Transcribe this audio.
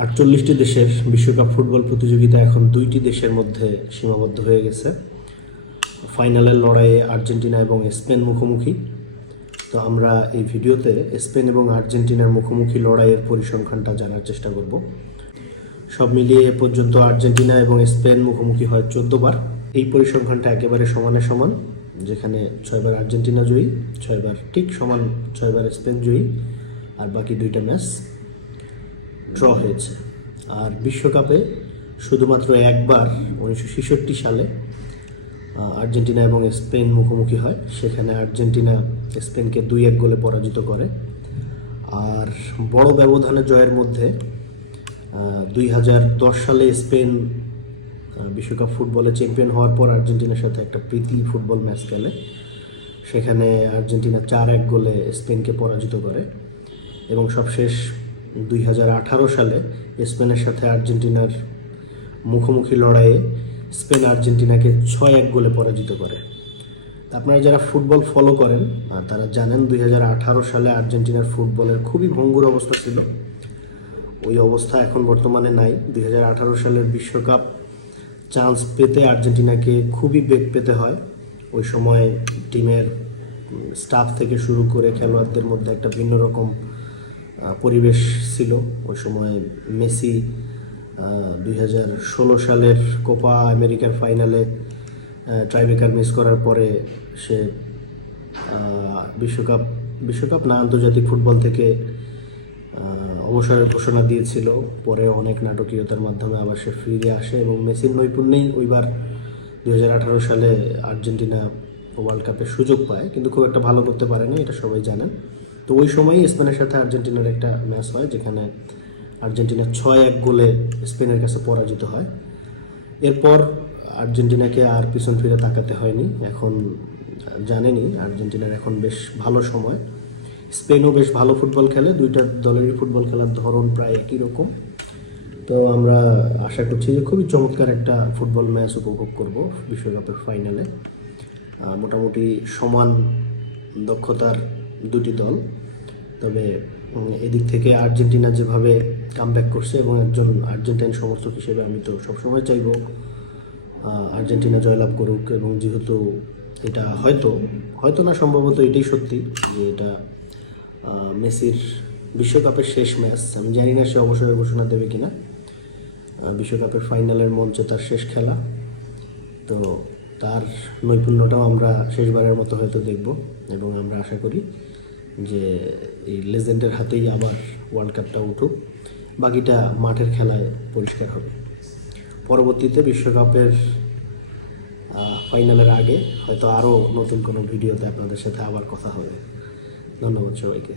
48টি দেশের বিশ্বকাপ ফুটবল প্রতিযোগিতা এখন 2টি দেশের মধ্যে সীমাবদ্ধ হয়ে গেছে। ফাইনালের লড়াইয়ে আর্জেন্টিনা এবং স্পেন মুখোমুখি। তো আমরা এই ভিডিওতে স্পেন এবং আর্জেন্টিনার মুখোমুখি লড়াইয়ের পরিসংখ্যানটা জানার চেষ্টা করব। সব মিলিয়ে এ পর্যন্ত আর্জেন্টিনা এবং স্পেন মুখোমুখি হয় 14 বার। এই পরিসংখ্যানটা একেবারে সমানে সমান, যেখানে 6 বার আর্জেন্টিনা জয়ী, 6 বার ঠিক সমান 6 বার স্পেন জয়ী, আর বাকি 2টা ম্যাচ ড্র হয়েছে। আর বিশ্বকাপে শুধুমাত্র একবার 1966 সালে আর্জেন্টিনা এবং স্পেন মুখোমুখি হয়, সেখানে আর্জেন্টিনা স্পেনকে 2-1 গোলে পরাজিত করে। আর বড় ব্যবধানে জয়ের মধ্যে 2010 সালে স্পেন বিশ্বকাপ ফুটবলে চ্যাম্পিয়ন হওয়ার পর আর্জেন্টিনার সাথে একটা প্রীতি ফুটবল ম্যাচ খেলে, সেখানে আর্জেন্টিনা 4-1 গোলে স্পেনকে পরাজিত করে। এবং সবশেষ 2018 সালে স্পেনের সাথে আর্জেন্টিনার মুখোমুখি লড়াইয়ে স্পেন আর্জেন্টিনাকে 6-1 গোলে পরাজিত করে। আপনারা যারা ফুটবল ফলো করেন তারা জানেন 2018 সালে আর্জেন্টিনার ফুটবলের খুবই ভঙ্গুর অবস্থা ছিল। ওই অবস্থা এখন বর্তমানে নাই। 2018 সালের বিশ্বকাপ চান্স পেতে আর্জেন্টিনাকে খুবই বেগ পেতে হয়। ওই সময় টিমের স্টাফ থেকে শুরু করে খেলোয়াড়দের মধ্যে একটা ভিন্ন রকম পরিবেশ ছিল। ওই সময় মেসি 2016 সালের কোপা আমেরিকার ফাইনালে ট্রাইব্রেকার মিস করার পরে সে বিশ্বকাপ না আন্তর্জাতিক ফুটবল থেকে অবসরের ঘোষণা দিয়েছিল। পরে অনেক নাটকীয়তার মাধ্যমে আবার সে ফিরে আসে এবং মেসির নৈপুণ্যেই ওইবার 2018 সালে আর্জেন্টিনা ওয়ার্ল্ড কাপের সুযোগ পায়, কিন্তু খুব একটা ভালো করতে পারেনি, এটা সবাই জানেন। তো ওই সময়ই স্পেনের সাথে আর্জেন্টিনার একটা ম্যাচ হয়, যেখানে আর্জেন্টিনা 6-1 গোলে স্পেনের কাছে পরাজিত হয়। এরপর আর্জেন্টিনাকে আর পিছন ফিরে তাকাতে হয়নি। এখন জানেনই আর্জেন্টিনার এখন বেশ ভালো সময়। স্পেনও বেশ ভালো ফুটবল খেলে, দুইটা দলেরই ফুটবল খেলার ধরন প্রায় একই রকম। তো আমরা আশা করছি যে খুবই চমৎকার একটা ফুটবল ম্যাচ উপভোগ করব বিশ্বকাপের ফাইনালে। মোটামুটি সমান দক্ষতার দুটি দল, তবে এদিক থেকে আর্জেন্টিনা যেভাবে কামব্যাক করছে এবং একজন আর্জেন্টাইন সমর্থক হিসেবে আমি তো সবসময় চাইব আর্জেন্টিনা জয়লাভ করুক। এবং যেহেতু এটা হয়তো না সম্ভবত এটাই সত্যি যে এটা মেসির বিশ্বকাপের শেষ ম্যাচ। আমি জানি না সে অবসরের ঘোষণা দেবে কিনা। বিশ্বকাপের ফাইনালের মঞ্চে তার শেষ খেলা, তো তার নৈপুণ্যটাও আমরা শেষবারের মতো হয়তো দেখব। এবং আমরা আশা করি যে এই লেজেন্ডের হাতেই আবার ওয়ার্ল্ড কাপটা উঠুক, বাকিটা মাঠের খেলায় পরিষ্কার হবে। পরবর্তীতে বিশ্বকাপের ফাইনালের আগে হয়তো আরও নতুন কোনো ভিডিওতে আপনাদের সাথে আবার কথা হবে। ধন্যবাদ সবাইকে।